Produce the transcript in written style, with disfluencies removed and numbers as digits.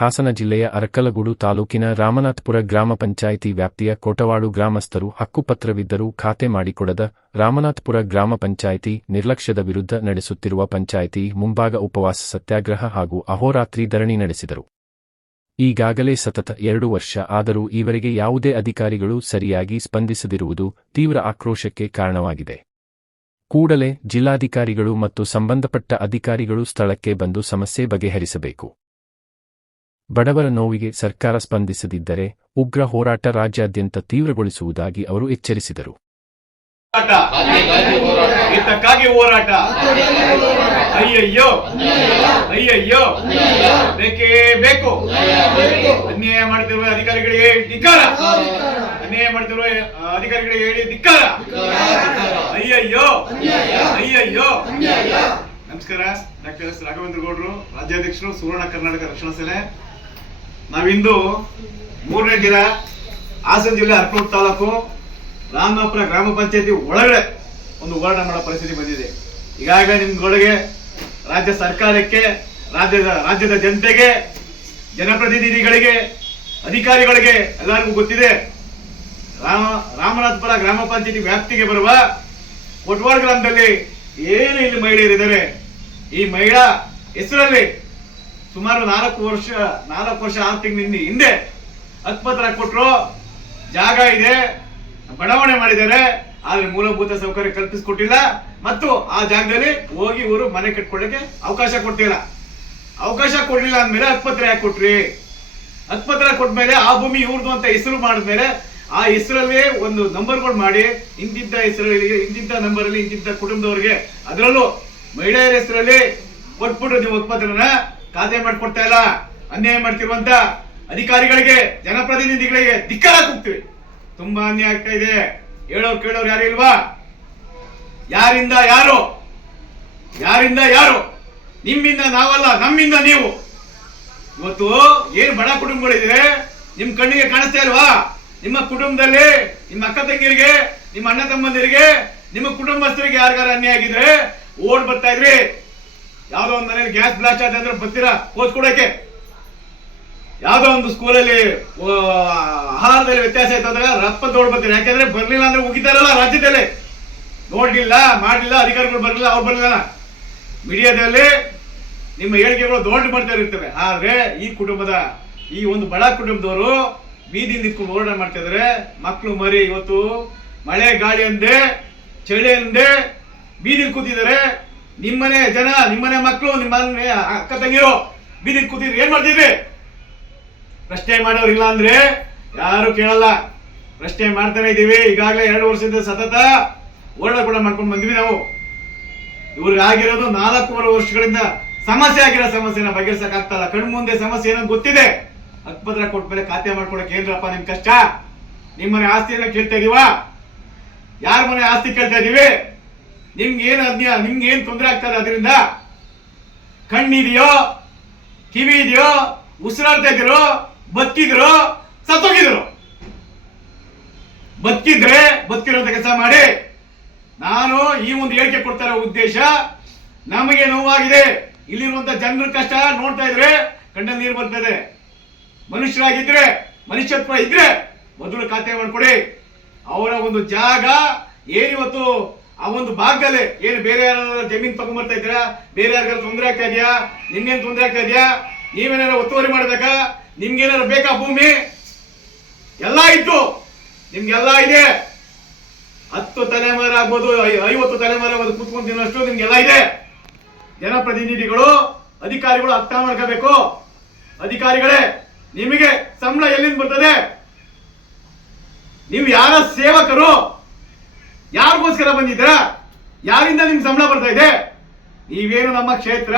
ಹಾಸನ ಜಿಲ್ಲೆಯ ಅರಕಲಗೂಡು ತಾಲೂಕಿನ ರಾಮನಾಥಪುರ ಗ್ರಾಮ ಪಂಚಾಯಿತಿ ವ್ಯಾಪ್ತಿಯ ಕೋಟವಾಡು ಗ್ರಾಮಸ್ಥರು ಹಕ್ಕುಪತ್ರವಿದ್ದರೂ ಖಾತೆ ಮಾಡಿಕೊಡದ ರಾಮನಾಥಪುರ ಗ್ರಾಮ ಪಂಚಾಯಿತಿ ನಿರ್ಲಕ್ಷ್ಯದ ವಿರುದ್ಧ ನಡೆಸುತ್ತಿರುವ ಪಂಚಾಯಿತಿ ಮುಂಭಾಗ ಉಪವಾಸ ಸತ್ಯಾಗ್ರಹ ಹಾಗೂ ಅಹೋರಾತ್ರಿ ಧರಣಿ ನಡೆಸಿದರು. ಈಗಾಗಲೇ ಸತತ 2 ವರ್ಷ ಆದರೂ ಈವರೆಗೆ ಯಾವುದೇ ಅಧಿಕಾರಿಗಳು ಸರಿಯಾಗಿ ಸ್ಪಂದಿಸದಿರುವುದು ತೀವ್ರ ಆಕ್ರೋಶಕ್ಕೆ ಕಾರಣವಾಗಿದೆ. ಕೂಡಲೇ ಜಿಲ್ಲಾಧಿಕಾರಿಗಳು ಮತ್ತು ಸಂಬಂಧಪಟ್ಟ ಅಧಿಕಾರಿಗಳು ಸ್ಥಳಕ್ಕೆ ಬಂದು ಸಮಸ್ಯೆ ಬಗೆಹರಿಸಬೇಕು. ಬಡವರ ನೋವಿಗೆ ಸರ್ಕಾರ ಸ್ಪಂದಿಸದಿದ್ದರೆ ಉಗ್ರ ಹೋರಾಟ ರಾಜ್ಯಾದ್ಯಂತ ತೀವ್ರಗೊಳಿಸುವುದಾಗಿ ಅವರು ಎಚ್ಚರಿಸಿದರು. ಹೋರಾಟ ಅಯ್ಯಯ್ಯೋ ಅಯ್ಯಯ್ಯೋ ಬೇಕೇ ಬೇಕು. ಅನ್ಯಾಯ ಮಾಡ್ತಿರುವ ಅಧಿಕಾರಿಗಳಿಗೆ ಧಿಕ್ಕಾರ, ಅನ್ಯಾಯ ಮಾಡ್ತಿರುವ ಅಧಿಕಾರಿಗಳಿಗೆ ಹೇಳಿ ಧಿಕ್ಕಾರ. ಅಯ್ಯಯ್ಯೋ ಅಯ್ಯಯ್ಯೋ. ನಮಸ್ಕಾರ, ಡಾಕ್ಟರ್ ಎಸ್ ರಾಘವೇಂದ್ರ ಗೌಡರು, ರಾಜ್ಯಾಧ್ಯಕ್ಷರು, ಸುವರ್ಣ ಕರ್ನಾಟಕ ರಕ್ಷಣಾ ಸೇನೆ. ನಾವಿಂದು 3ನೇ ದಿನ ಹಾಸನ ಜಿಲ್ಲೆ ಅರಕಲಗೂಡು ತಾಲೂಕು ರಾಮನಾಥಪುರ ಗ್ರಾಮ ಪಂಚಾಯತಿ ಒಳಗಡೆ ಒಂದು ಹೋರಾಟ ಮಾಡೋ ಪರಿಸ್ಥಿತಿ ಬಂದಿದೆ. ಈಗಾಗಲೇ ನಿಮ್ಗಳಿಗೆ ರಾಜ್ಯ ಸರ್ಕಾರಕ್ಕೆ, ರಾಜ್ಯದ ಜನತೆಗೆ, ಜನಪ್ರತಿನಿಧಿಗಳಿಗೆ, ಅಧಿಕಾರಿಗಳಿಗೆ ಎಲ್ಲರಿಗೂ ಗೊತ್ತಿದೆ. ರಾಮನಾಥಪುರ ಗ್ರಾಮ ಪಂಚಾಯತಿ ವ್ಯಾಪ್ತಿಗೆ ಬರುವ ಕೋಟವಾಡು ಗ್ರಾಮದಲ್ಲಿ ಏನು ಇಲ್ಲಿ ಮಹಿಳೆಯರಿದ್ದಾರೆ. ಈ ಮಹಿಳಾ ಹೆಸರಲ್ಲಿ ಸುಮಾರು 4 ವರ್ಷ 6 ತಿಂಗಳ ಹಿಂದೆ ಹಕ್ಕುಪತ್ರ ಕೊಟ್ಟರು. ಜಾಗ ಇದೆ, ಬಡಾವಣೆ ಮಾಡಿದ್ದಾರೆ, ಆದ್ರೆ ಮೂಲಭೂತ ಸೌಕರ್ಯ ಕಲ್ಪಿಸಿಕೊಟ್ಟಿಲ್ಲ ಮತ್ತು ಆ ಜಾಗದಲ್ಲಿ ಹೋಗಿ ಇವರು ಮನೆ ಕಟ್ಕೊಳ್ಳಕ್ಕೆ ಅವಕಾಶ ಕೊಟ್ಟಿಲ್ಲ. ಅವಕಾಶ ಕೊಡ್ಲಿಲ್ಲ ಅಂದ್ಮೇಲೆ ಹಕ್ಕುಪತ್ರ ಯಾಕೆ ಕೊಟ್ರಿ? ಹಕ್ಕುಪತ್ರ ಕೊಟ್ಮೇಲೆ ಆ ಭೂಮಿ ಇವ್ರದ್ದು ಅಂತ ಹೆಸರು ಮಾಡಿದ್ಮೇಲೆ ಆ ಹೆಸರಲ್ಲಿ ಒಂದು ನಂಬರ್ಗಳು ಮಾಡಿ ಇಂತಿಂತ ಹೆಸರಲ್ಲಿ, ಇಂತಿಂತ ನಂಬರ್ ಅಲ್ಲಿ ಇಂತಿಂತ ಕುಟುಂಬದವರಿಗೆ, ಅದರಲ್ಲೂ ಮಹಿಳೆಯರ ಹೆಸರಲ್ಲಿ ಕೊಟ್ಬಿಟ್ಟು ನೀವು ಹಕ್ಕುಪತ್ರನ ಖಾತೆ ಮಾಡ್ಕೊಡ್ತಾ ಇಲ್ಲ. ಅನ್ಯಾಯ ಮಾಡ್ತಿರುವಂತ ಅಧಿಕಾರಿಗಳಿಗೆ, ಜನಪ್ರತಿನಿಧಿಗಳಿಗೆ ಧಿಕ್ಕಾರ ಕೂಗ್ತೀವಿ. ತುಂಬಾ ಅನ್ಯಾಯ ಆಗ್ತಾ ಇದೆ. ಹೇಳೋರು ಕೇಳೋರು ಯಾರು ಇಲ್ವಾ? ಯಾರಿಂದ ಯಾರು, ಯಾರಿಂದ ಯಾರು? ನಿಮ್ಮಿಂದ ನಾವಲ್ಲ, ನಮ್ಮಿಂದ ನೀವು. ಇವತ್ತು ಏನು ಬಡ ಕುಟುಂಬಗಳಿದ್ರೆ ನಿಮ್ ಕಣ್ಣಿಗೆ ಕಾಣಿಸ್ತಾ ಇಲ್ವಾ? ನಿಮ್ಮ ಕುಟುಂಬದಲ್ಲಿ ನಿಮ್ಮ ಅಕ್ಕ ತಂಗಿಯರಿಗೆ, ನಿಮ್ಮ ಅಣ್ಣ ತಮ್ಮಂದಿರಿಗೆ, ನಿಮ್ಮ ಕುಟುಂಬಸ್ಥರಿಗೆ ಯಾರಿಗಾರ ಅನ್ಯಾಯ ಆಗಿದ್ರೆ ಓಡ್ ಬರ್ತಾ ಇದ್ರಿ. ಯಾವ್ದೋ ಒಂದು ಮನೇಲಿ ಗ್ಯಾಸ್ ಬ್ಲಾಸ್ಟ್ ಆದ ಅಂದ್ರೆ ಬರ್ತೀರಾ ಪೋಸ್ಟ್ ಕೊಡಕ್ಕೆ. ಯಾವ್ದೋ ಒಂದು ಸ್ಕೂಲಲ್ಲಿ ಆಹಾರದಲ್ಲಿ ವ್ಯತ್ಯಾಸ ಆಯ್ತು ಅಂದಾಗ ರಪ್ಪ ದೊಡ್ಡ ಬರ್ತೀರಾ. ಯಾಕಂದ್ರೆ ಬರ್ಲಿಲ್ಲ ಅಂದ್ರೆ ಉಗಿತಾರಲ್ಲ ರಾಜ್ಯದಲ್ಲಿ. ನೋಡ್ಲಿಲ್ಲ, ಮಾಡ್ಲಿಲ್ಲ, ಅಧಿಕಾರಿಗಳು ಬರ್ಲಿಲ್ಲ, ಅವ್ರು ಬರ್ಲಿಲ್ಲ. ಮೀಡಿಯಾದಲ್ಲಿ ನಿಮ್ಮ ಹೇಳಿಕೆಗಳು ದೊಡ್ಡ ಮಾಡ್ತಾ ಇರ್ತವೆ. ಆದ್ರೆ ಈ ಒಂದು ಬಡ ಕುಟುಂಬದವರು ಬೀದಿಯಿಂದ ನಿಂತ್ಕೊಂಡು ಹೋರಾಟ ಮಾಡ್ತಾ ಇದಾರೆ. ಮಕ್ಕಳು ಮರಿ ಇವತ್ತು ಮಳೆ ಗಾಳಿ ಅಂದೆ, ಚಳಿ ಅಂದೆ ಬೀದಿಲಿ ಕೂತಿದ್ದಾರೆ. ನಿಮ್ಮನೆ ಜನ, ನಿಮ್ಮನೆ ಮಕ್ಕಳು, ನಿಮ್ಮ ಅಕ್ಕ ತಂಗಿರು ಬೀದಿಲಿ ಕೂತಿದ್ರು. ಏನ್ ಮಾಡ್ತಿದ್ರಿ? ಪ್ರಶ್ನೆ ಮಾಡೋರು ಇಲ್ಲ ಅಂದ್ರೆ ಯಾರು ಕೇಳಲ್ಲ. ಪ್ರಶ್ನೆ ಮಾಡ್ತಾನೆ ಇದೀವಿ. ಈಗಾಗಲೇ 2 ವರ್ಷದಿಂದ ಸತತ ಹೋರಾಟ ಕೂಡ ಮಾಡ್ಕೊಂಡು ಬಂದ್ವಿ ನಾವು. ಇವ್ರಿಗೆ ಆಗಿರೋದು 4 ವರ್ಷಗಳಿಂದ ಸಮಸ್ಯೆ ಆಗಿರೋ ಸಮಸ್ಯೆನ ಬಗೆಹರಿಸಕ್ ಆಗ್ತಲ್ಲ. ಕಣ್ಣು ಮುಂದೆ ಸಮಸ್ಯೆ ಏನೋ ಗೊತ್ತಿದೆ. ಹಕ್ಕುಪತ್ರ ಕೊಟ್ಮೇಲೆ ಖಾತೆ ಮಾಡ್ಕೊಳಕ್ ಏನ್ರಪ್ಪ ನಿಮ್ ಕಷ್ಟ? ನಿಮ್ಮನೆ ಆಸ್ತಿಯನ್ನ ಕೇಳ್ತಾ ಇದೀವ? ಯಾರ ಮನೆ ಆಸ್ತಿ ಕೇಳ್ತಾ ಇದೀವಿ? ನಿಮ್ಗೆ ಏನ್ ತೊಂದರೆ ಆಗ್ತದೆ? ಅದರಿಂದ ಕಣ್ಣಿದೆಯೋ, ಕಿವಿ ಇದೆಯೋ, ಉಸಿರಾಡ್ತಾ ಇದ್ದೀರೋ, ಬದುಕಿದ್ರು, ಸತ್ತೋಗಿದ್ರು? ಬದುಕಿರೋಂಥ ಕೆಲಸ ಮಾಡಿ. ನಾನು ಈ ಒಂದು ಹೇಳಿಕೆ ಕೊಡ್ತಾ ಇರೋ ಉದ್ದೇಶ, ನಮಗೆ ನೋವಾಗಿದೆ. ಇಲ್ಲಿರುವಂತ ಜನರ ಕಷ್ಟ ನೋಡ್ತಾ ಇದ್ರೆ ಕಣ್ಣಲ್ಲಿ ನೀರು ಬರ್ತದೆ. ಮನುಷ್ಯರಾಗಿದ್ರೆ, ಮನುಷ್ಯತ್ವ ಇದ್ರೆ ಮೊದಲು ಖಾತೆ ಮಾಡ್ಕೊಡಿ. ಅವರ ಒಂದು ಜಾಗ ಏನಿವತ್ತು ಆ ಒಂದು ಭಾಗದಲ್ಲಿ ಏನು ಬೇರೆ ಯಾರು ಜಮೀನ್ ತಗೊಂಡ್ಬರ್ತಾ ಇದ್ದೀರಾ, ಬೇರೆ ಯಾರಿಗಾರು ತೊಂದರೆ ಆಗ್ತಾ ಇದೆಯಾ, ನಿಮ್ಗೇನು ತೊಂದರೆ ಆಗ್ತಾ ಇದೆಯಾ, ನೀವೇನಾರು ಒತ್ತುವರಿ ಮಾಡ್ಬೇಕಾ, ನಿಮ್ಗೇನಾರು ಬೇಕಾ ಭೂಮಿ? ಎಲ್ಲ ಇತ್ತು, ನಿಮ್ಗೆಲ್ಲ ಇದೆ. 10 ತಲೆಮಾರು ಆಗ್ಬೋದು, 50 ತಲೆಮಾರು ಆಗ್ಬೋದು, ಕೂತ್ಕೊಂಡು ತಿನ್ನೋಷ್ಟು ನಿಮ್ಗೆಲ್ಲ ಇದೆ. ಜನಪ್ರತಿನಿಧಿಗಳು, ಅಧಿಕಾರಿಗಳು ಅರ್ಥ ಮಾಡ್ಕೋಬೇಕು. ಅಧಿಕಾರಿಗಳೇ, ನಿಮಗೆ ಸಂಬಳ ಎಲ್ಲಿಂದ ಬರ್ತದೆ? ನೀವು ಯಾರ ಸೇವಕರು? ಯಾರಿಗೋಸ್ಕರ ಬಂದಿದ್ದೀರಾ? ಯಾರಿಂದ ನಿಮ್ಗೆ ಸಂಬಳ ಬರ್ತಾ ಇದೆ? ನೀವೇನು ನಮ್ಮ ಕ್ಷೇತ್ರ